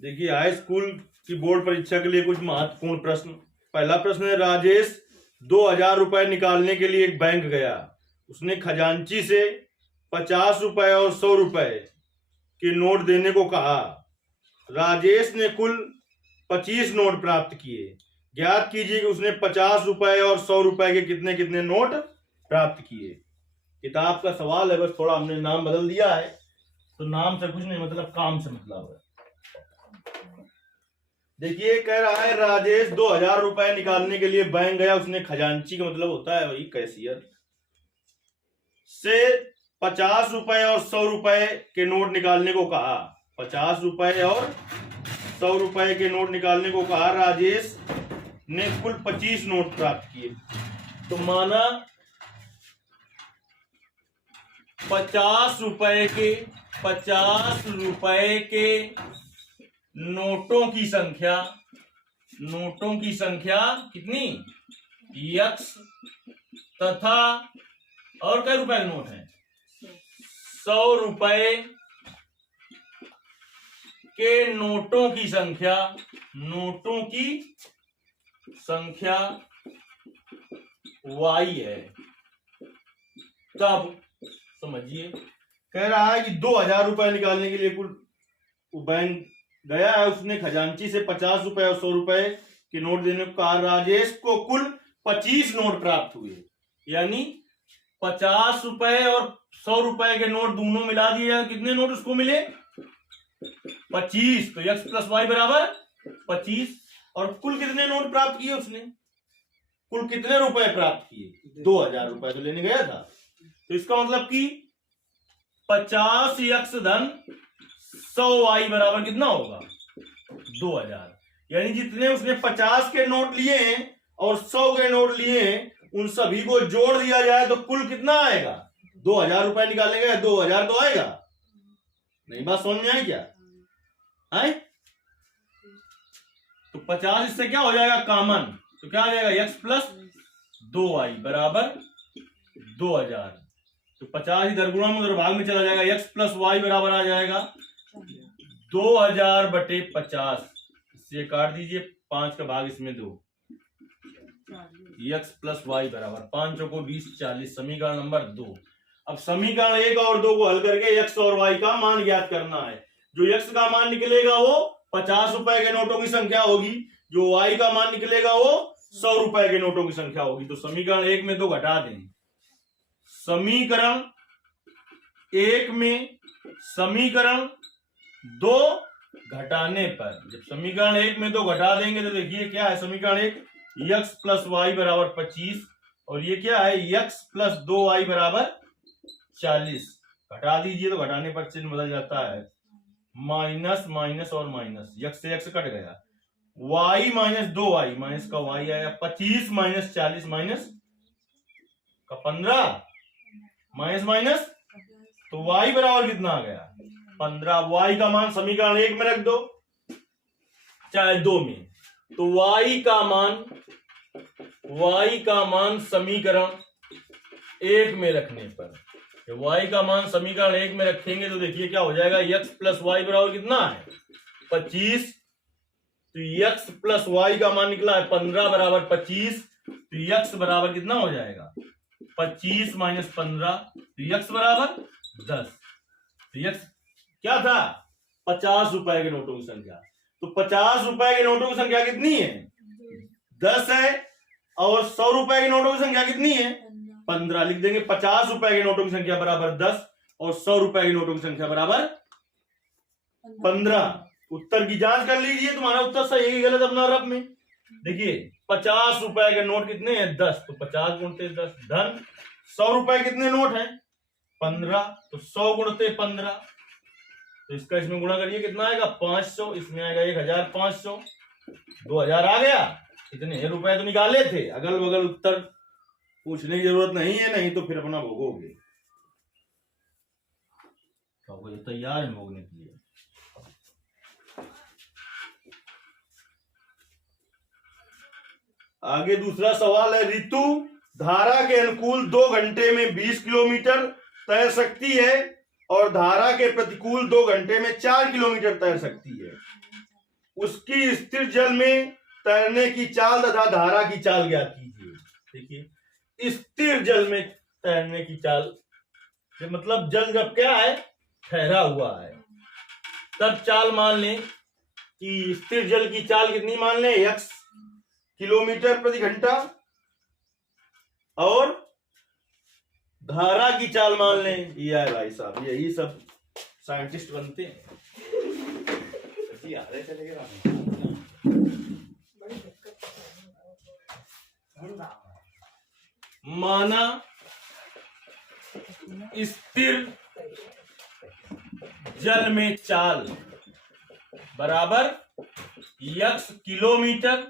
देखिए, high school की board परीक्षा के लिए कुछ महत्वपूर्ण प्रश्न। पहला प्रश्न है, राजेश 2000 रुपए निकालने के लिए एक बैंक गया। उसने खजांची से 50 रुपए और 100 रुपए के नोट देने को कहा। राजेश ने कुल 25 नोट प्राप्त किए। ज्ञात कीजिए कि उसने 50 रुपए और 100 रुपए के कितने कितने नोट प्राप्त किए। किताब का सवाल है, बस थोड़ा हमने नाम बदल दिया है, तो नाम से कुछ नहीं मतलब काम से मतलब है। देखिए, कह रहा है राजेश 2000 रुपए निकालने के लिए बैंक गया। उसने खजांची का मतलब होता है वही कैशियर से 50 रुपए और 100 रुपए के नोट निकालने को कहा। 50 रुपए और 100 रुपए के नोट निकालने को कहा। राजेश ने कुल 25 नोट प्राप्त किए। तो माना 50 रुपए के नोटों की संख्या कितनी x तथा और कई रुपए के नोट हैं 100 रुपए के नोटों की संख्या y है। तब समझिए, कह रहा है कि 2000 रुपए निकालने के लिए कुल बैंक गया है। उसने खजांची से 50 रुपए और 100 रुपए के नोट देने को कहा। राजेश को कुल 25 नोट प्राप्त हुए, यानी 50 रुपए और 100 रुपए के नोट दोनों मिला दिए। कितने नोट उसको मिले? 25। तो x प्लस वाई बराबर 25। और कुल कितने नोट प्राप्त किए उसने? कुल कितने रुपए प्राप्त किए? 2000 रुपए तो लेने गया था। तो इसका मतलब कि 50x धन 100y बराबर कितना होगा? 2000। यानी जितने उसने 50 के नोट लिए हैं और 100 के नोट लिए हैं, उन सभी को जोड़ दिया जाए तो कुल कितना आएगा? 2000 रुपए निकालने गए, 2000 तो आएगा। नहीं, बात समझ में आई क्या? आए? तो 50 इससे क्या हो जाएगा? कॉमन। तो क्या आ जाएगा? x प्लस 2y बराबर 2000। तो 50 इधर गुणा में उधर भाग में चला जाएगा। x प्लस वाई बराबर आ जाएगा 2000 बटे 50। इससे काट दीजिए, 5 का भाग इसमें दो। x प्लस वाई बराबर 5 को 20 40। समीकरण नंबर 2। अब समीकरण 1 और 2 को हल करके x और y का मान ज्ञात करना है। जो x का मान निकलेगा वो 50 रुपए के नोटों की संख्या होगी, जो y का मान निकलेगा वो 100 रुपए के नोटों की संख्या होगी। तो समीकरण 1 में 2 घटा दें। समीकरण 1 में समीकरण 2 घटाने पर, जब समीकरण 1 में 2 घटा देंगे तो देखिए क्या है। समीकरण 1 x प्लस वाई बराबर 25 और ये क्या है x प्लस 2y बराबर 40। घटा दीजिए तो घटाने पर चिन्ह बदल जाता है। माइनस माइनस और माइनस, x से x कट गया। y माइनस 2y, माइनस का y आया। 25 माइनस 40 माइनस का 15, माइनस माइनस तो y बराबर कितना आ गया? 15। y का मान समीकरण 1 में रख दो चाहे 2 में। तो y का मान समीकरण 1 में रखने पर, y का मान समीकरण 1 में रखेंगे तो देखिए क्या हो जाएगा। x प्लस वाई बराबर कितना है? 25। तो x प्लस वाई का मान निकला है 15 बराबर 25। तो x बराबर कितना हो जाएगा? 25 माइनस 15, तो x बराबर 10। तो x क्या था? 50 रुपए के नोटों की संख्या। तो 50 रुपए के नोटों की संख्या कितनी है? 10 है। और 100 रुपए के नोटों की संख्या कितनी है? 15। लिख देंगे 50 रुपए के नोटों की संख्या बराबर 10 और 100 रुपए के नोटों की संख्या बराबर 15। उत्तर की जांच कर लीजिए, तुम्हारा उत्तर सही है गलत अपना रफ में। देखिए 50 रुपए के नोट कितने हैं? 10। तो 50 गुणते 10 धन 100 रुपए कितने नोट हैं? 15। तो 100 गुणते 15, तो इसका इसमें गुणा करिए, कितना आएगा? 500। इसमें आएगा 1500। 2000 आ गया। इतने रुपए तो निकाले थे। अगल बगल उत्तर पूछने की जरूरत नहीं है, नहीं तो फिर अपना भोगोगे। तो तैयार है भोगने के लिए। आगे दूसरा सवाल है, ऋतु धारा के अनुकूल 2 घंटे में 20 किलोमीटर तैर सकती है और धारा के प्रतिकूल 2 घंटे में 4 किलोमीटर तैर सकती है। उसकी स्थिर जल में तैरने की चाल तथा धारा की चाल ज्ञात कीजिए। देखिए, स्थिर जल में तैरने की चाल, मतलब जल जब क्या है, ठहरा हुआ है, तब चाल मान लें कि स्थिर जल की चाल कितनी मान लें, x किलोमीटर प्रति घंटा, और धारा की चाल मान लें, ये है भाई साहब, यही सब साइंटिस्ट बनते हैं। माना स्थिर जल में चाल बराबर x किलोमीटर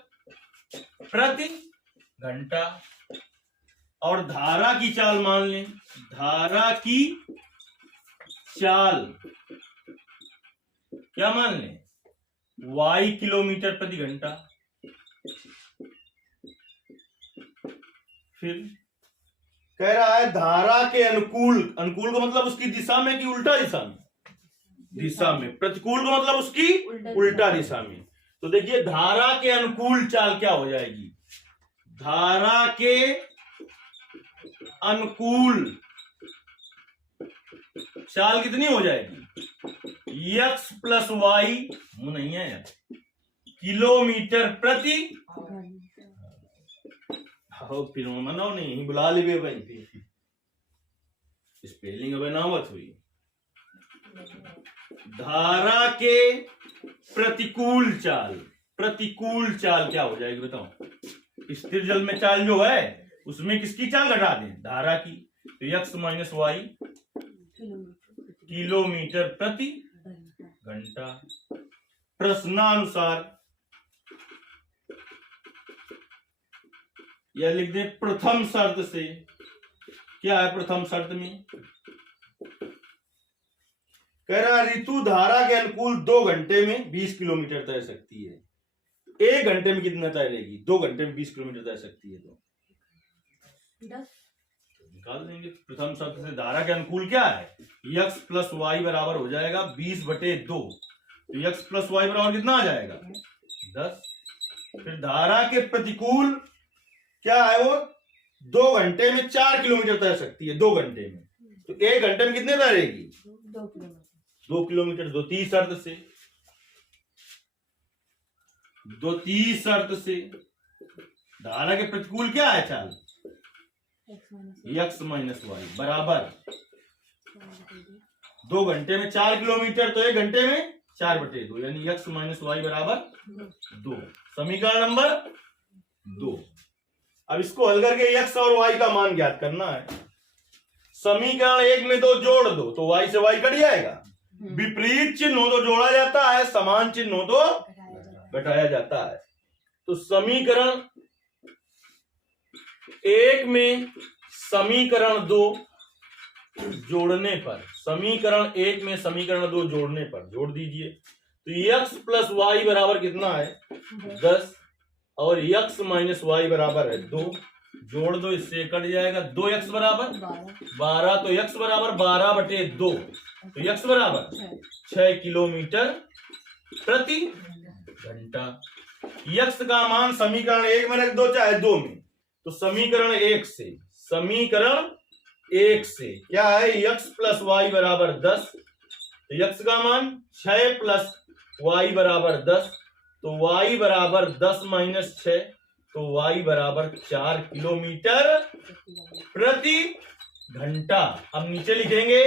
प्रति घंटा, और धारा की चाल मान लें, धारा की चाल क्या मान लें, y किलोमीटर प्रति घंटा। फिर कह रहा है धारा के अनुकूल, अनुकूल का मतलब उसकी दिशा में कि उल्टा दिशा में, दिशा में, प्रतिकूल का मतलब उसकी उल्टा दिशा में। तो देखिए धारा के अनुकूल चाल क्या हो जाएगी, धारा के अनुकूल चाल कितनी हो जाएगी, x प्लस वाई नहीं है यार, किलोमीटर प्रति, फिर मनाओ नहीं बुला ले भाई, स्पेलिंग अब नावत हुई। धारा के प्रतिकूल चाल, प्रतिकूल चाल क्या हो जाएगी बताओ, स्थिर जल में चाल जो है उसमें किसकी चाल घटा दें, धारा की, तो x माइनस वाई किलोमीटर प्रति घंटा। प्रश्नानुसार यह लिख दें प्रथम शर्त से, क्या है प्रथम शर्त में, कह रहा ऋतु धारा के अनुकूल 2 घंटे में 20 किलोमीटर तैर सकती है, 1 घंटे में कितना तैरेगी, 2 घंटे में 20 किलोमीटर तैर सकती है, तो 10 निकाल देंगे। प्रथम शर्त से धारा के अनुकूल क्या है, x प्लस वाई बराबर हो जाएगा 20/2, तो x प्लस वाई बराबर कितना आ जाएगा 10। फिर धारा के प्रतिकूल क्या है, वो 2 घंटे में 4 किलोमीटर तैर सकती है, 2 घंटे में, तो 1 घंटे में कितने तैरेगी 2 किलोमीटर। द्वितीय शर्त से, द्वितीय शर्त से धारा के प्रतिकूल क्या है चाल, x माइनस वाई बराबर 2 घंटे में 4 किलोमीटर, तो 1 घंटे में 4/2, यानी x माइनस वाई बराबर 2। समीकरण नंबर 2। अब इसको हल करके x और y का मान ज्ञात करना है। समीकरण 1 में तो जोड़ दो तो y से y कट जाएगा, विपरीत चिन्ह हो तो जोड़ा जाता है, समान चिन्ह हो तो घटाया जाता है। तो समीकरण 1 में समीकरण 2 जोड़ने पर, समीकरण 1 में समीकरण 2 जोड़ने पर, जोड़ दीजिए, तो x प्लस वाई बराबर कितना है 10, और x माइनस वाई बराबर है 2, जोड़ दो, इससे कट जाएगा, 2x बराबर 12, तो x बराबर 12/2, तो x बराबर 6 किलोमीटर प्रति घंटा। x का मान समीकरण 1 में रख दो चाहे 2 में, तो समीकरण 1 से, समीकरण 1 से क्या है, x प्लस वाई बराबर 10, तो x का मान 6 प्लस वाई बराबर 10, तो y बराबर 10 माइनस 6, तो y बराबर 4 किलोमीटर प्रति घंटा। अब नीचे लिखेंगे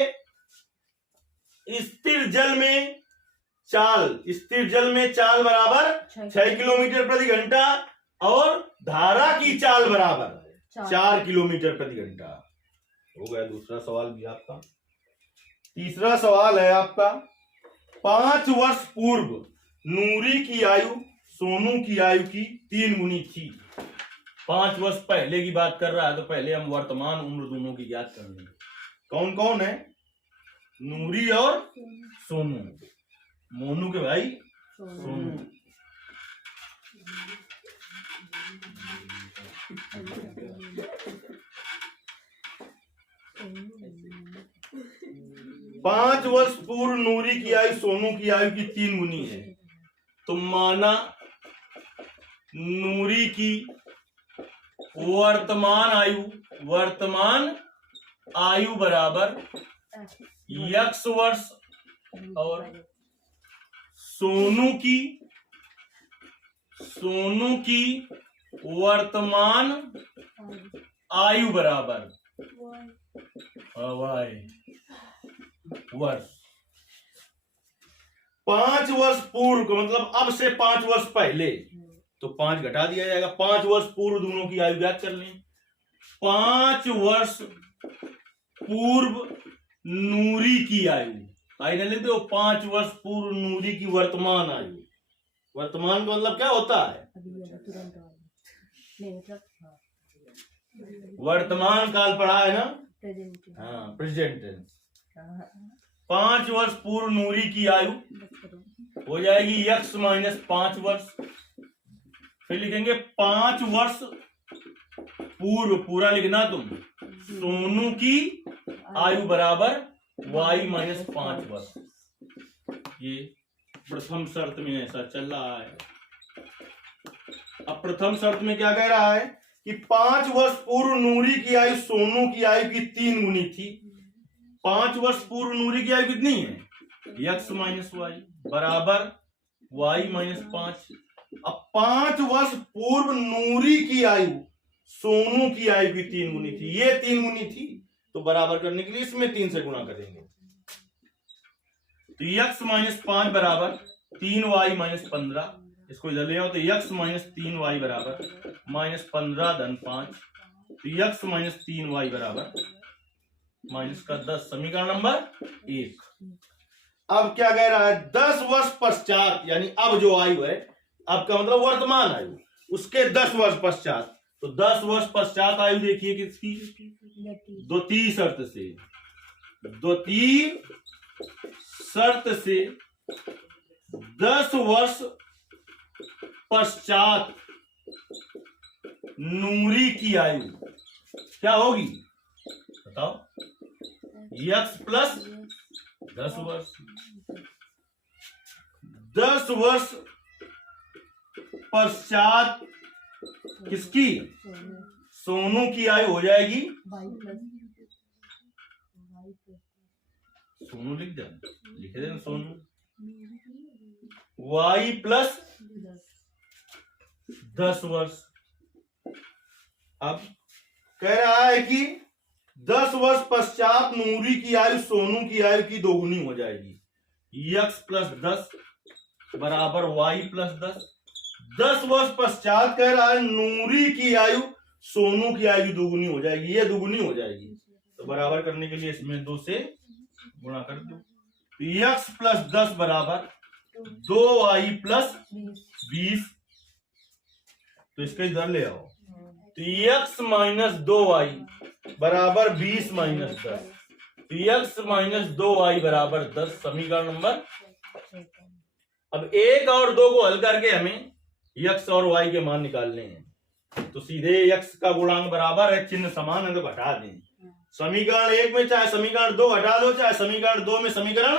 स्थिर जल में चाल, स्थिर जल में चाल बराबर 6 किलोमीटर प्रति घंटा, और धारा की चाल बराबर 4 किलोमीटर प्रति घंटा। हो गया दूसरा सवाल भी आपका। तीसरा सवाल है आपका, 5 वर्ष पूर्व नूरी की आयु सोनू की आयु की 3 गुनी थी। 5 वर्ष पहले की बात कर रहा है, तो पहले हम वर्तमान उम्र दोनों की ज्ञात कर लेंगे। कौन कौन है, नूरी और सोनू, मोनू के भाई सोनू। पांच वर्ष पूर्व नूरी की आयु सोनू की आयु की 3 गुनी है, तो माना नूरी की वर्तमान आयु बराबर x वर्ष और सोनू की वर्तमान आयु बराबर y वर्ष। 5 वर्ष पूर्व का मतलब अब से 5 वर्ष पहले, तो 5 घटा दिया जाएगा। 5 वर्ष पूर्व दोनों की आयु ज्ञात कर लें। 5 वर्ष पूर्व नूरी की आयु आयु लिख दो। 5 वर्ष पूर्व नूरी की वर्तमान आयु। वर्तमान का मतलब क्या होता है? वर्तमान काल पढ़ा है ना? हाँ, प्रेजेंट टेंस। 5 वर्ष पूर्व नूरी की आयु हो जाएगी x माइनस 5 वर्ष। फिर लिखेंगे 5 वर्ष पूर्व, पूरा लिखना तुम, सोनू की आयु बराबर y माइनस 5 वर्ष। ये प्रथम शर्त में ऐसा चल रहा है। अब प्रथम शर्त में क्या कह रहा है कि 5 वर्ष पूर्व नूरी की आयु सोनू की आयु की 3 गुनी थी। 5 वर्ष पूर्व नूरी की आयु कितनी है? x माइनस वाई बराबर y माइनस 5। अब 5 वर्ष पूर्व नूरी की आयु सोनू की आयु की 3 गुनी थी। ये 3 गुनी थी, तो बराबर करने के लिए इसमें 3 से गुणा करेंगे। तो x माइनस 5 बराबर 3y माइनस 15। इसको इधर ले आओ तो x माइनस 3y बराबर माइनस 15 धन 5। तो x माइनस 3y बराबर माइनस का 10। समीकरण नंबर 1। अब क्या कह रहा है? 10 वर्ष पश्चात, यानी अब जो आयु है, अब का मतलब वर्तमान आयु, उसके 10 वर्ष पश्चात। तो 10 वर्ष पश्चात आयु देखिए किसकी? द्वितीय शर्त से। द्वितीय शर्त से 10 वर्ष पश्चात नूरी की आयु क्या होगी बताओ? x प्लस 10 वर्ष। 10 वर्ष पश्चात किसकी? सोनू की आयु हो जाएगी, सोनू लिख दे, लिख दे सोनू, y प्लस 10 वर्ष। अब कह रहा है कि 10 वर्ष पश्चात नूरी की आयु सोनू की आयु की 2 गुनी हो जाएगी। x प्लस 10 बराबर y प्लस 10। 10 वर्ष पश्चात कह रहा है नूरी की आयु सोनू की आयु की 2 गुनी हो जाएगी। ये 2 गुनी हो जाएगी, तो बराबर करने के लिए इसमें 2 से गुणा कर दो। तो x प्लस 10 बराबर 2y प्लस 20। तो इसके इधर ले आओ। तो x माइनस 2y बराबर 20 माइनस 10। तो x माइनस 2y बराबर 10। समीकरण नंबर। अब 1 और 2 को हल करके हमें x और y के मान निकालने हैं। तो सीधे x का गुणांक बराबर है, चिन्ह समान है तो घटा दें। समीकरण 1 में चाहे समीकरण 2 घटा दो, चाहे समीकरण 2 में समीकरण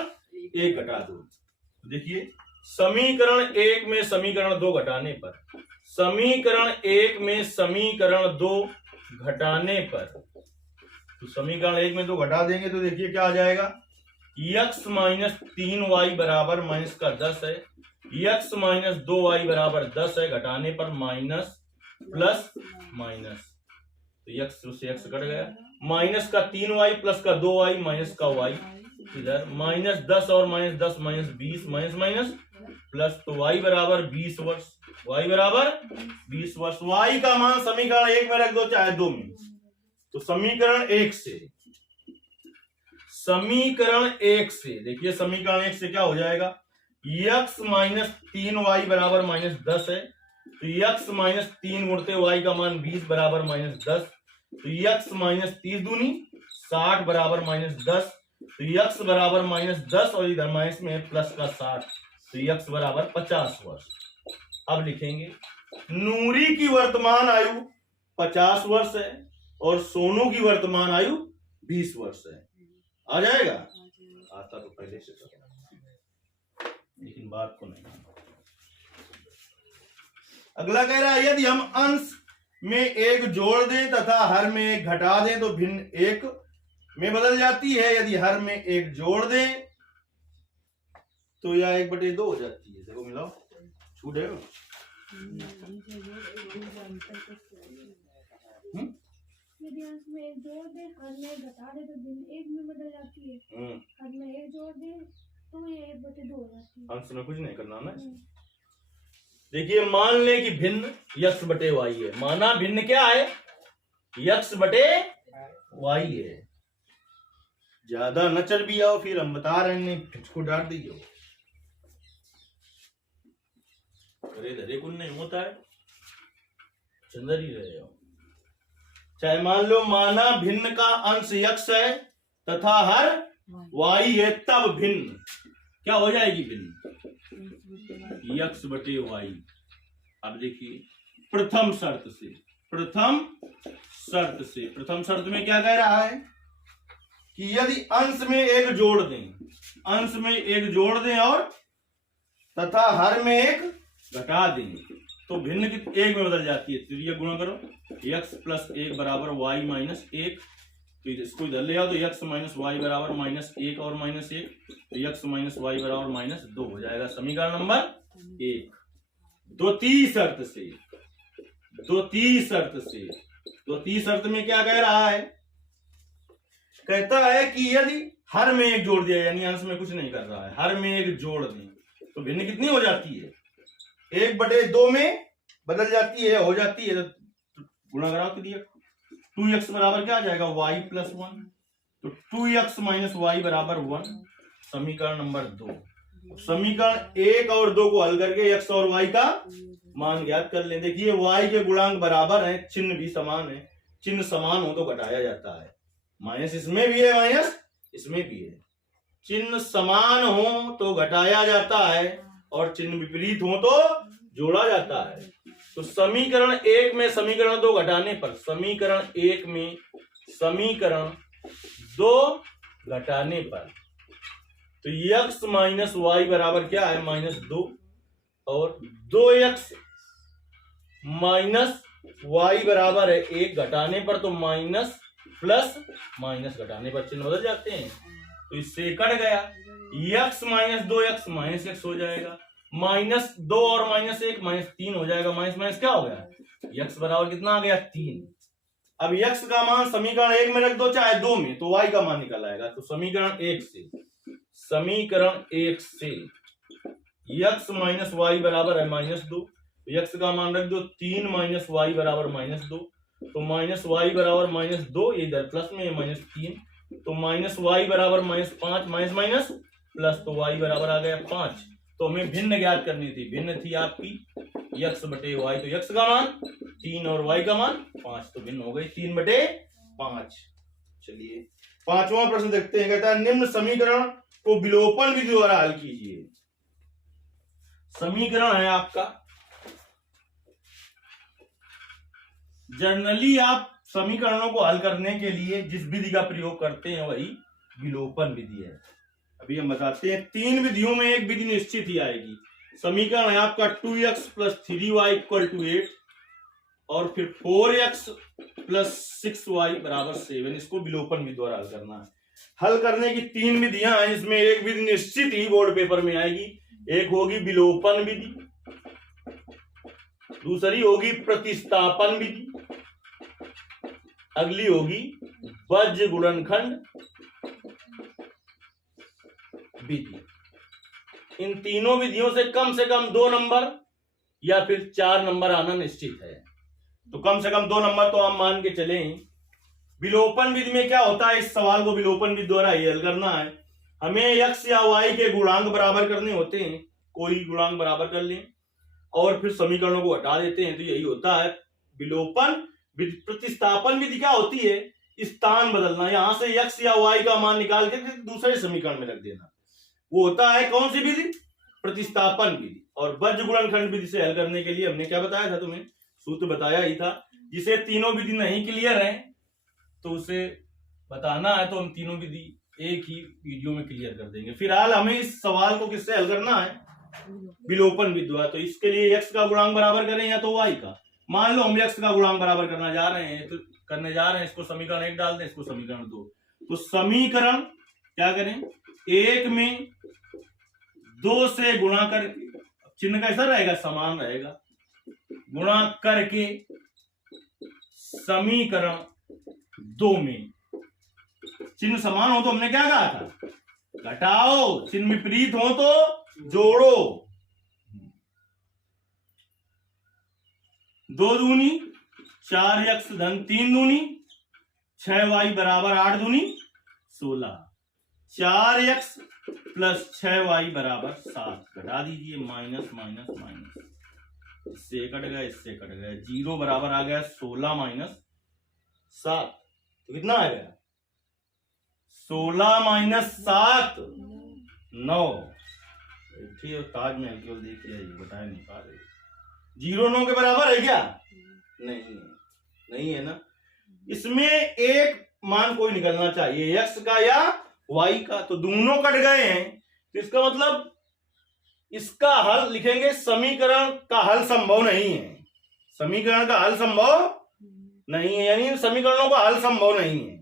1 घटा दो। देखिए समीकरण 1 में समीकरण 2 घटाने पर, समीकरण 1 में समीकरण 2 घटाने पर, तो समीकरण 1 में 2 घटा देंगे तो देखिए क्या आ जाएगा? x माइनस 3y बराबर माइनस का 10 है। x माइनस 2y बराबर 10 है, घटाने पर माइनस प्लस माइनस, तो x से x कट गया। माइनस का 3y प्लस का 2y माइनस का y, इधर माइनस 10 और minus 10 minus 20 minus minus plus, तो y बराबर 20 वर्ष। y बराबर 20 वर्ष। y का मान समीकरण 1 में रख दो चाहे 2 में। तो समीकरण 1 से, समीकरण 1 से देखिए, समीकरण 1 से क्या हो जाएगा? x माइनस 3y बराबर माइनस 10 है, तो x माइनस 3 गुणते y का मान 20 बराबर माइनस 10। तो x माइनस 30 दूनी 60 बराबर माइनस 10। तो x बराबर माइनस 10 और इधर माइनस में है प्लस का 60, तो x बराबर 50 वर्ष। अब लिखेंगे नूरी की वर्तमान आयु 50 वर्ष है और सोनू की वर्तमान आयु 20 वर्ष है। आ जाएगा? आता तो पहले से था, लेकिन बात को नहीं। अगला कह रहा है यदि हम अंश में एक जोड़ दें तथा हर में एक घटा दें तो भिन्न एक में बदल जाती है। यदि हर में एक जोड़ दें तो यह 1/2 हो जाती है। देखो मिलाओ, छूट है यदि अंश में एक जोड़ दे हर में एक घटा दे तो भिन्न एक में बदल जाती है। हर में एक जोड़ दे तो ये 1/2 हो जाती है। अंश में कुछ नहीं करना ना। देखिए मान ले कि भिन्न x बटे y है। माना भिन्न क्या है? x बटे y है। ज्यादा न चल भी आओ, फिर हम बता रहे हैं इसको डांट दीजिए। अरे धरे कुछ नहीं होता है, चंदर ही रहे हो। चाहे मान लो माना भिन्न का अंश x है तथा हर y है, तब भिन्न क्या हो जाएगी? भिन्न x बटे y। अब देखिए प्रथम शर्त में क्या कह रहा है कि यदि अंश में एक जोड़ दें और तथा हर में एक घटा दें तो भिन्न एक में बदल जाती है। तो ये गुणा करो, x प्लस 1 बराबर y माइनस 1। तो इसको इधर ले आओ तो x माइनस वाई बराबर माइनस 1 और माइनस 1, तो x माइनस वाई बराबर माइनस 2 हो जाएगा। समीकरण नंबर 1। द्वितीय शर्त में क्या कह रहा है? कहता है कि यदि हर में एक जोड़ दिया, यानी अंश में कुछ नहीं कर रहा है, हर में एक जोड़ दें तो भिन्न कितनी हो जाती है? 1/2 में बदल जाती है, हो जाती है। तो गुणा कराओ तो दिया 2x बराबर क्या आ जाएगा? y plus 1। तो 2x माइनस वाई बराबर 1। समीकरण नंबर 2। समीकरण 1 और 2 को हल करके x और y का मान ज्ञात कर लें। देखिए y के गुणांक बराबर हैं, चिन्ह भी समान है। चिन्ह समान हो तो घटाया जाता है। माइनस इसमें भी है, माइनस इसमें भी है। चिन्ह समान हो तो घटाया जाता है और चिन्ह विपरीत हो तो जोड़ा जाता है। तो समीकरण 1 में समीकरण 2 घटाने पर, समीकरण 1 में समीकरण 2 घटाने पर तो x माइनस वाई बराबर क्या है? माइनस 2। और 2x माइनस वाई बराबर है 1, घटाने पर तो माइनस प्लस माइनस घटाने पर चिन्ह बदल जाते हैं। तो इससे कट गया, x minus 2x minus x हो जाएगा। माइनस 2 और माइनस 1 माइनस 3 हो जाएगा। माइनस माइनस क्या हो गया? x बराबर कितना आ गया? 3। अब x का मान समीकरण 1 में रख दो चाहे 2 में, तो y का मान निकल आएगा। तो समीकरण 1 से x माइनस वाई बराबर है माइनस 2। x का मान रख दो 3 माइनस वाई बराबर माइनस 2। तो माइनस वाई बराबर माइनस 2, इधर प्लस में माइनस 3। तो माइनस वाई बराबर माइनस 5, माइनस माइनस प्लस, तो y बराबर आ गया 5। तो हमें भिन्न ज्ञात करनी थी। भिन्न थी आपकी x बटे y। तो x का मान 3 और y का मान 5, तो भिन्न हो गई 3/5। चलिए 5वां प्रश्न देखते हैं। कहता है निम्न समीकरण को विलोपन विधि द्वारा हल कीजिए। समीकरण है आपका, जनरली आप समीकरणों को हल करने के लिए जिस विधि का प्रयोग करते हैं वही विलोपन विधि है। अभी हम बताते हैं। 3 विधियों में एक विधि निश्चित ही आएगी। समीकरण है आपका 2x plus 3y equal to 8 और फिर 4x प्लस 6y बराबर 7। इसको विलोपन विधि द्वारा हल करना है। हल करने की 3 विधियां हैं, इसमें एक विधि निश्चित ही बोर्ड पेपर में आएगी। एक होगी विलोपन विधि, दूसरी होगी प्रतिस्थापन विधि, अगली होगी बज्र गुणनखंड विधि। इन तीनों विधियों से कम 2 नंबर या फिर 4 नंबर आना निश्चित है। तो कम से कम 2 नंबर तो हम मान के चलें। विलोपन विधि में क्या होता है? इस सवाल को विलोपन विधि द्वारा ही हल करना है। हमें x या y के गुणांक बराबर करने होते हैं। कोई गुणांक बराबर कर लें और फिर समीकरणों को हटा देते हैं, तो यही होता है विलोपन विधि। प्रतिस्थापन विधि क्या होती है? स्थान बदलना। यहां से x या y का मान निकाल के दूसरे समीकरण में रख देना, वो होता है कौन सी विधि? प्रतिस्थापन विधि। और बज्र गुणनखंड विधि से हल करने के लिए हमने क्या बताया था? तुम्हें सूत्र बताया ही था। जिसे तीनों विधि नहीं क्लियर है तो उसे बताना है, तो हम तीनों विधि एक ही वीडियो में क्लियर कर देंगे। फिलहाल हमें इस सवाल को किससे हल करना है? विलोपन विद्युत। तो इसके लिए x का गुणांक बराबर करें या तो y का। मान लो हम x का गुणांक बराबर करने जा रहे हैं, तो करने जा रहे हैं, इसको समीकरण 1 डाल दें, इसको समीकरण 2। तो समीकरण क्या करें, 1 में 2 से गुणा करके, चिन्ह कैसा रहेगा, समान रहेगा, गुणा करके समीकरण 2 में चिन्ह समान हो तो हमने क्या कहा था, घटाओ, चिन्ह विपरीत हो तो जोड़ो। 2 दूनी 4x धन 3 दूनी 6y बराबर 8 दूनी 16, 4x प्लस 6y बराबर 7। घटा दीजिए, माइनस माइनस माइनस, इससे कट गया, इससे कट गया, 0 बराबर आ गया 16 माइनस 7। तो कितना आ गया, 16 माइनस 7 9। ठीक है, ताजमहल केवल देखिए, ये बताया नहीं पा रहे, 0 9 के बराबर है क्या, नहीं है ना। इसमें एक मान कोई निकलना चाहिए, x का या y का। तो दोनों कट गए हैं, तो इसका मतलब इसका हल लिखेंगे, समीकरण का हल संभव नहीं है, समीकरण का हल संभव नहीं है, यानी समीकरणों का हल संभव नहीं है,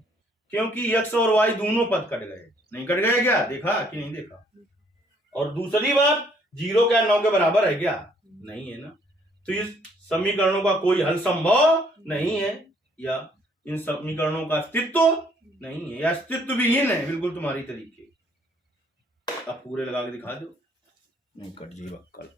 क्योंकि x और y दोनों पद कट गए। नहीं कट गए क्या, देखा कि नहीं देखा। और दूसरी बात, 0 क्या 9 के बराबर है क्या, नहीं है ना। तो इस समीकरणों का कोई हल संभव नहीं है, या इन समीकरणों का अस्तित्व नहीं है, या अस्तित्व विहीन है, बिल्कुल तुम्हारी तरीके। अब पूरे लगा के दिखा दो, नहीं कट जाएगा कल।